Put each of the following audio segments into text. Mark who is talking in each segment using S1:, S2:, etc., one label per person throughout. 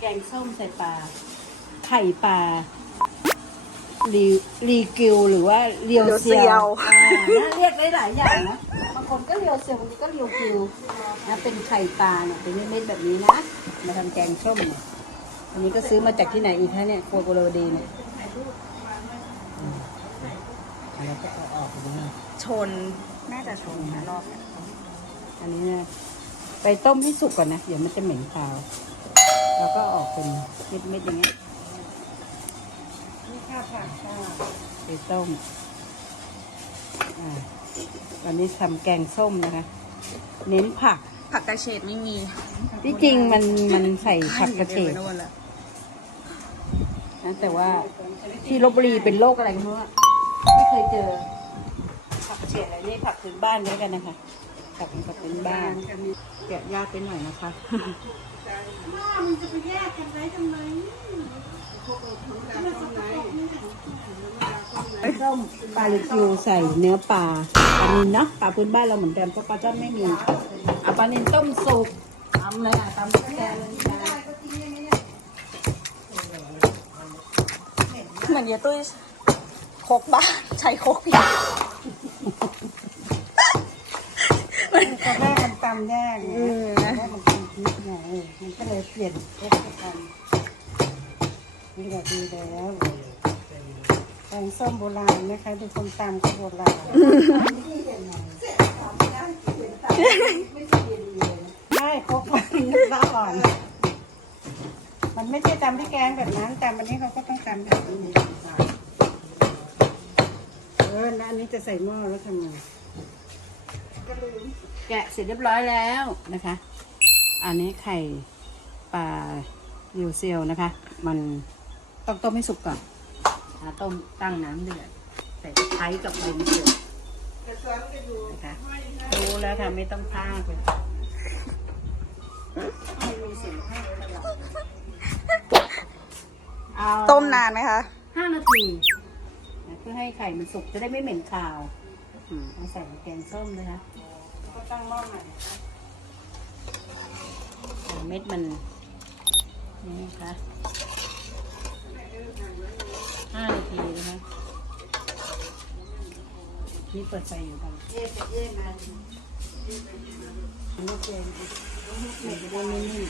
S1: แกงส้มใส่ปลาไข่ปลารีกิวหรือว่าเรียวเซียวเรียกได้หลายอย่างนะบางคนก็เรียวเซียวบางคนก็เรียวกิวนะเป็นไข่ปลาเนี่ยเป็นเม็ดๆแบบนี้นะมาทำแกงส้มเนี่ยอันนี้ก็ซื้อมาจากที่ไหนอีกคะเนี่ยโคโกโรดีเนี่ยแล้วก็เอาออกอย่างนี้
S2: ชนน่าจะชนนะรอบนี้
S1: อันนี้นะไปต้มให้สุกก่อนนะเดี๋ยวมันจะเหม็นคาวแล้วก็ออกเป็นเม็ดๆอย่างเงี้ยนี่ข้าวผัดค่ะไปต้มตอนนี้ทำแกงส้มนะคะเน้นผัก
S2: กระเฉดไม่มี
S1: ที่จริงมันใส่ผักกระเฉดนะแต่ว่าที่ลพบุรีเป็นโรคอะไรไม่รู้อะไม่เคยเจอผักกระเฉดอะไรนี่ผักพื้นบ้านด้วยกันนะคะผักพื้นบ้านแกะยากไปหน่อยนะคะมันจะไปแยกกันได้ทำไมส้มปลาลิคิวใส่เนื้อปลาปลานิลเนาะปลาพื้นบ้านเราเหมือนกันเพราะปลาจ้อนไม่มีเอาปลานิลต้มสุกทำเลยทำแกง
S2: เหมือนเยตุ้ยโคกบ้าใช้โคกผิด
S1: ตอนแรกมันตำแยกนะมันเป็นพริกไงมันก็เลยเปลี่ยนโคกกันนี่ก็ดีแล้วแกงส้มโบราณนะคะดูคนตำก็โบราณไม่โคกมันละอ่อนมันไม่ใช่ตำที่แกงแบบนั้นแต่วันนี้เขาก็ต้องตำแบบนี้แล้วอันนี้จะใส่หม้อแล้วทำไงแกะเสร็จเรียบร้อยแล้วนะคะ อันนี้ไข่ปลาเรียวเซียวนะคะมันต้องต้มให้สุกก่อนต้มตั้งน้ำเดือดใส่ตะไคร้กับใบมะกรูดนะคะรู้แล้วค่ะไม่ต้องพากเลย
S2: ต้มนานไหมคะ
S1: 5 นาทีเพื่อให้ไข่มันสุกจะได้ไม่เหม็นคาวใส่แกงส้มนะคะก็ตั้งหม้อใหม่เม็ดมันนี่นะคะ5 นาทีนะคะนี่เปิดไฟอยู่กันเย่มาลูกเจนจะได้ไม่นิ่ม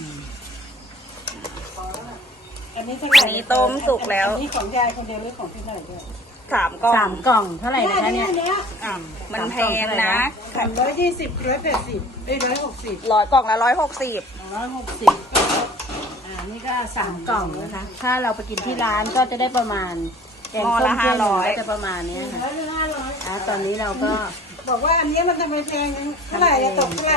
S1: อันนี้
S2: ต้มสุกแล้ว
S1: อันนี้ของยายคนเดียวหรือของพี่เท่าไหร่ด้วย
S2: 3 กล่อง
S1: 3 กล่องเท่าไหร่นะคะเนี่ย
S2: มันแพงนะ
S1: 120 180ได้160
S2: 100 กล่องละ160
S1: นี่ก็3 กล่องนะคะถ้าเราไปกินที่ร้านก็จะได้ประมาณแกงส้มเพื่อนก็จะประมาณนี้ค่ะตอนนี้เราก็บอกว่าอันนี้มันทำไมแพงเท่าไหร่ตกเท่าไหร่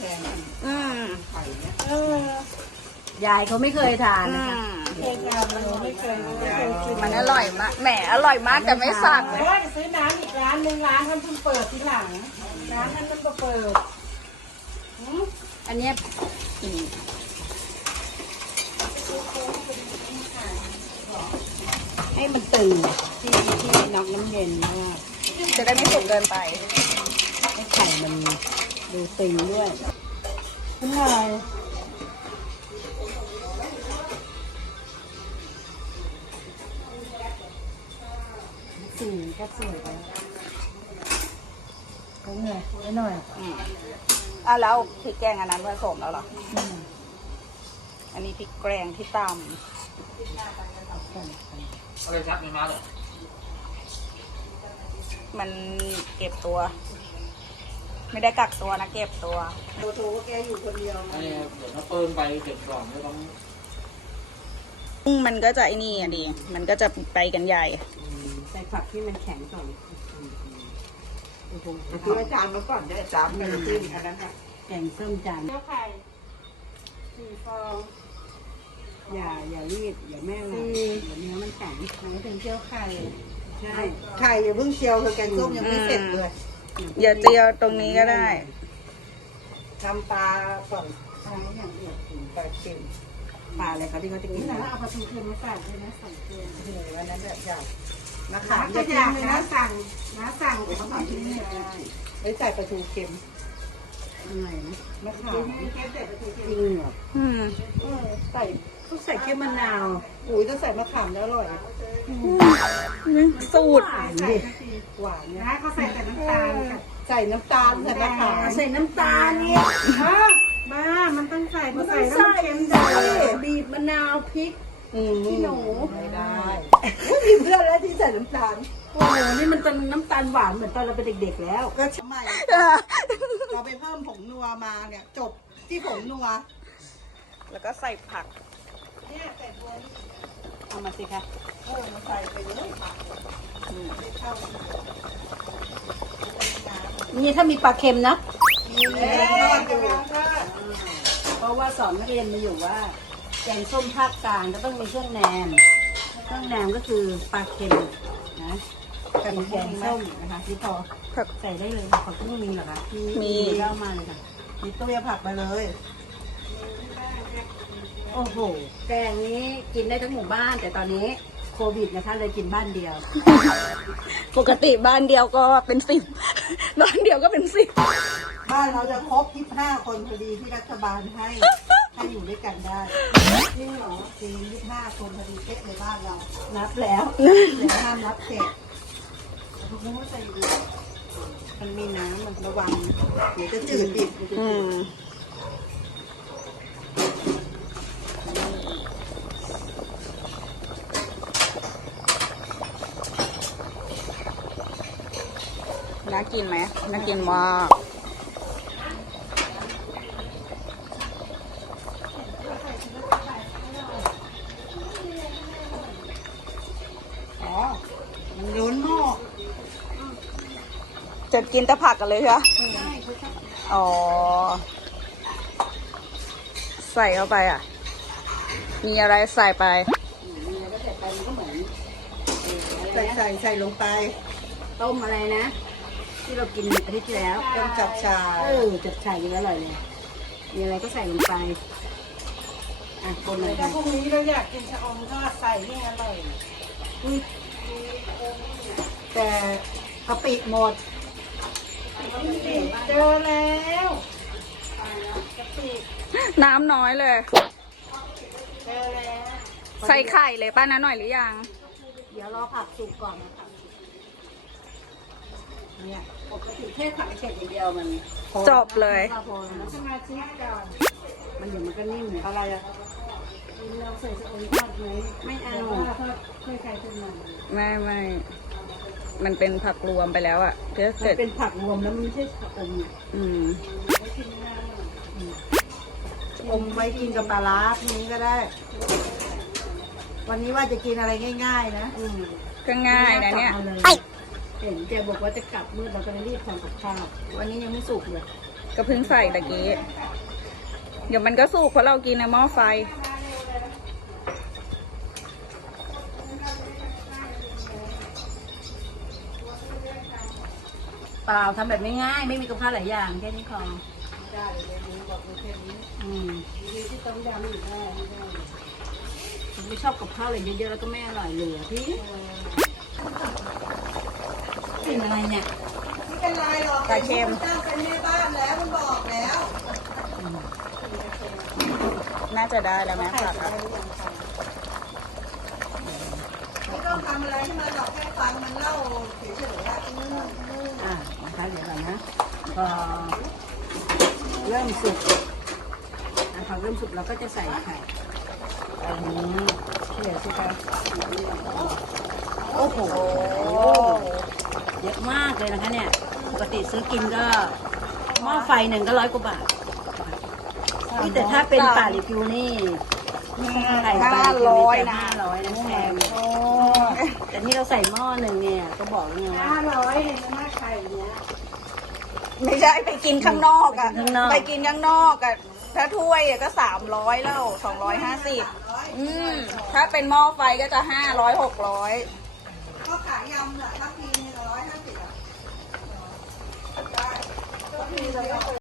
S1: ยายเขาไม่เคยทานนะคะไม่เคย
S2: มันอร่อยมากแหมอร่อยมากแต่ไม่สั่งเลย
S1: ว่าจะซื้อน้ำอีกร้านหนึ่งร้านท่านเพิ่งเปิดทีหลังร้านท่านเพิ่งเปิดอันนี้ให้มันตื่นที่น็อกน้ำเย็นว่า
S2: จะได้ไม่สุกเกินไป
S1: ให้ไข่มันดูตึงด้วยคุณนายสีก็สวยไปเขาเหนื่อยไว้หน่อย
S2: แล้วพริกแกงอันนั้นผสมแล้วเหรออันนี้พริกแกงที่ตำ
S3: อะไรชักไม่มาหรอ
S2: มันเก็บตัวไม่ได้กักตัวนะเก็บตัว
S1: ดูถูกแกอยู่คนเดียว
S3: เดี๋ยวถ้าเปิ้ลไปเก็บกล่องไม่ต้อง
S2: มันก็จะไอ้นี่อ่ะดีมันก็จะไปกันใหญ่
S1: ใส่ผักที่มันแข็งก่อน
S4: คืออาจารย์มาก่อนได้จานกันขึ้นอันนั้นค่ะ
S1: แกงส้มจานเจ้าไข่4 ฟองอย่ารีดอย่าแม่งเดี๋ยวเนื้อมันแข็งมันถึงเจียวไข่ใช่
S4: ไข่อย่าเพิ่งเชียวคือแกงส้มยังไม่เสร็จเลย
S2: อย่าเจียวตรงนี้ก็ได้
S4: ทำปลาก่อน
S1: ปลาอย่างเดียว
S4: ปลาเค็ม
S1: ปลาอะไรเขาที่เขาจะกินนะเอาปลาทูเค็มมาใส่ด้วยนะ2 เกลือ
S4: วันนั้นแบบอยาก
S1: มะขามจะกินเลยนะสั่งเขาขายที่นี่
S4: ไม่ใส่ปลาทูเค็ม
S1: อะไรนะ
S4: มะขาม
S1: จริงเหรอ
S4: ใส่
S1: เค็มมะนาว
S4: อุ้ยต้องใส่มะขามแล้วอร่อย
S2: สูตร
S1: หวานดิ
S4: หวานเนี่ย
S1: นะเขาใส่แต่น้ำตาลค่ะ
S4: ใส่น้ำตาลใส่มะขาม
S1: ใส่น้ำตาลเนี่ยบ้ามันต้องใส่พอใส่แล้วมันเค็มได้บีบมะนาวพริก
S4: พี่หนูไม่ได้มีเพื่อนแล้วที่ใส่น้ำตาล
S1: โอ้โหนี่มันเป็นน้ำตาลหวานเหมือนตอนเราเป็นเด็กๆแล้ว
S4: ก็ทำไมเราไปเพิ่มผงนัวมาเนี่ยจบที่ผงนัว
S2: แล้วก็ใส่ผัก
S4: เนี่ยแต่ตัวนี้
S1: เอามาสิคะ
S4: มาใส่ไปเลยค่ะไม่เข้า
S1: นี่ถ้ามีปลาเค็มนะ
S4: มีแรงทอดอยู่
S1: เพราะว่าสอนนักเรียนมาอยู่ว่าแกงส้มภาคกลางก็ต้องมีเครื่องแหนมเครื่องแหนมก็คือปลาเค็มนะกับแกงส้มนะคะที่พอ
S2: ผัก
S1: ใส่ได้เลยค่ะผักบุ้งมีเหรอคะ
S2: มี
S1: เล่ามาเลยค่ะ
S4: มีตู้ยาผักมาเลย
S1: โอ้โหแกงนี้กินได้ทั้งหมู่บ้าน แต่ตอนนี้โควิดนะคะเลยกินบ้านเดียว
S2: ปกติบ้านเดียวก็เป็น10 บ้านเดียวก็เป็น10
S4: บ้านเราจะครบ25 คนพอดีที่รัฐบาลให้อยู่ด้วยกันได้จริงเหรอจริง25 คนพอดีเป๊ะในบ้านเรา
S1: นับแล้ว
S4: แต่ห้ามรับแขกมันมีน้ำมันระวังเดี๋ยวจะจืดอีก
S2: อืมน่ากินไหมน่ากินมาก
S4: อ๋อมันล้นหม้อ
S2: จะกินแต่ผักกันเลยใช่ไหมอ๋อ ใส่เข้าไปอ่ะ มีอะไรใส่ไป
S1: มีอะไรก็ใส่ไปมันก็เหมือน
S4: ใส่ลงไป
S1: ต้มอะไรนะ ที่เรากินอาทิตย์ที่แล้ว
S4: ต้มจับชาย
S1: จับฉ่ายกินแล้วอร่อยเลยมีอะไรก็ใส่ลงไปอ่ะคนหน่อย
S4: ถ้า
S1: ค่ะ
S4: พรุ่งนี้เราอยากกินชะอมก็ใส่ให้อร่อยแต่กะปิหมดเจอแล้ว
S2: น้ำน้อยเลย
S4: เจอแล้ว
S2: ใส่ไข่เลยป้านะหน่อยหรือยัง
S1: เดี๋ยวรอผักสุกก่อนนะคะเนี่ยปกติแค่ผักเฉดอย่างเดียวมัน
S2: จบเลย
S1: พอแล้วสมาชิกก่อนมันเดี๋ยวมันก็นิ่มอะไรอ่ะเราใส่สะอมทอดไหมไม่เอาค่อยใส่ขึ้นมา
S2: ไม่ มันเป็นผักรวมไปแล้วอ่ะถ้า
S1: มั
S2: เกิด
S1: นเป็นผักรวมแล้วมันไม่ใช่ผักอมเนี่ย
S2: อืม
S4: อมไว้กินกับปลาร้าพรุ่งนี้ก็ได้ วันนี้ว่าจะกินอะไรง่ายๆนะ
S2: ก็ง่ายนะเนี่ย
S1: เห็นแกบอกว่าจะกลับมืดเราก็เลยรีบทำกับข้าววันนี้ยังไม่สุกเลย
S2: ก็เพิ่งใส่ตะกี้ เดี๋ยวมันก็สุกเพราะเรากินในหม้อไฟ
S1: เปล่าทำแบบไม่ง่ายไม่มีกับข้าวหลายอย่างแค่นี้พอ
S4: ได้เลยนี้บอกเลยแค่นี้
S1: ดีที่ต้มยำอยู่ได้ผมไม่ชอบกับข้าวอะไรเยอะๆแล้วก็ไม่อร่อยเหลือพี่กินอะไรเนี่ย
S4: ไม่เป็นไรหรอก
S2: ปลาเค็ม
S4: ตั้งเป็นแม่บ้านแล้วมันบอกแล้ว
S2: น่าจะได้แล้วไหมผักอะ
S4: ไม่ต้องทำอะไรให้มันหรอกแค่ฟังมันเล่าเฉยๆอะ
S1: นะคะเดี๋ยวก่อนนะพอเริ่มสุกพอเริ่มสุกเราก็จะใส่ไข่อันนี้เดี๋ยวสิคะโอ้โหเยอะมากเลยนะคะเนี่ยปกติซื้อกินก็หม้อไฟหนึ่งก็100 กว่าบาทนี่แต่ถ้าเป็นป่าลิกิวนี่ไข่ปลาลิกิวนี่จะ500นะแพงแต่ที่เราใส่หม้อหนึ่งเนี่ยก็บอกแล้วไงว่า
S4: 500เลยนะไข่เนี้ย
S2: ไม่ใช่ไปกินข้างนอกอะ
S1: ไปกินข้างนอก
S2: ไปกินข้างนอกอะถ้าถ้วยอะก็300แล้ว250ถ้าเป็นหม้อไฟก็จะ500 600
S4: ก็ขายยำเหรอถ้าพี150อ่ะได้ก็พี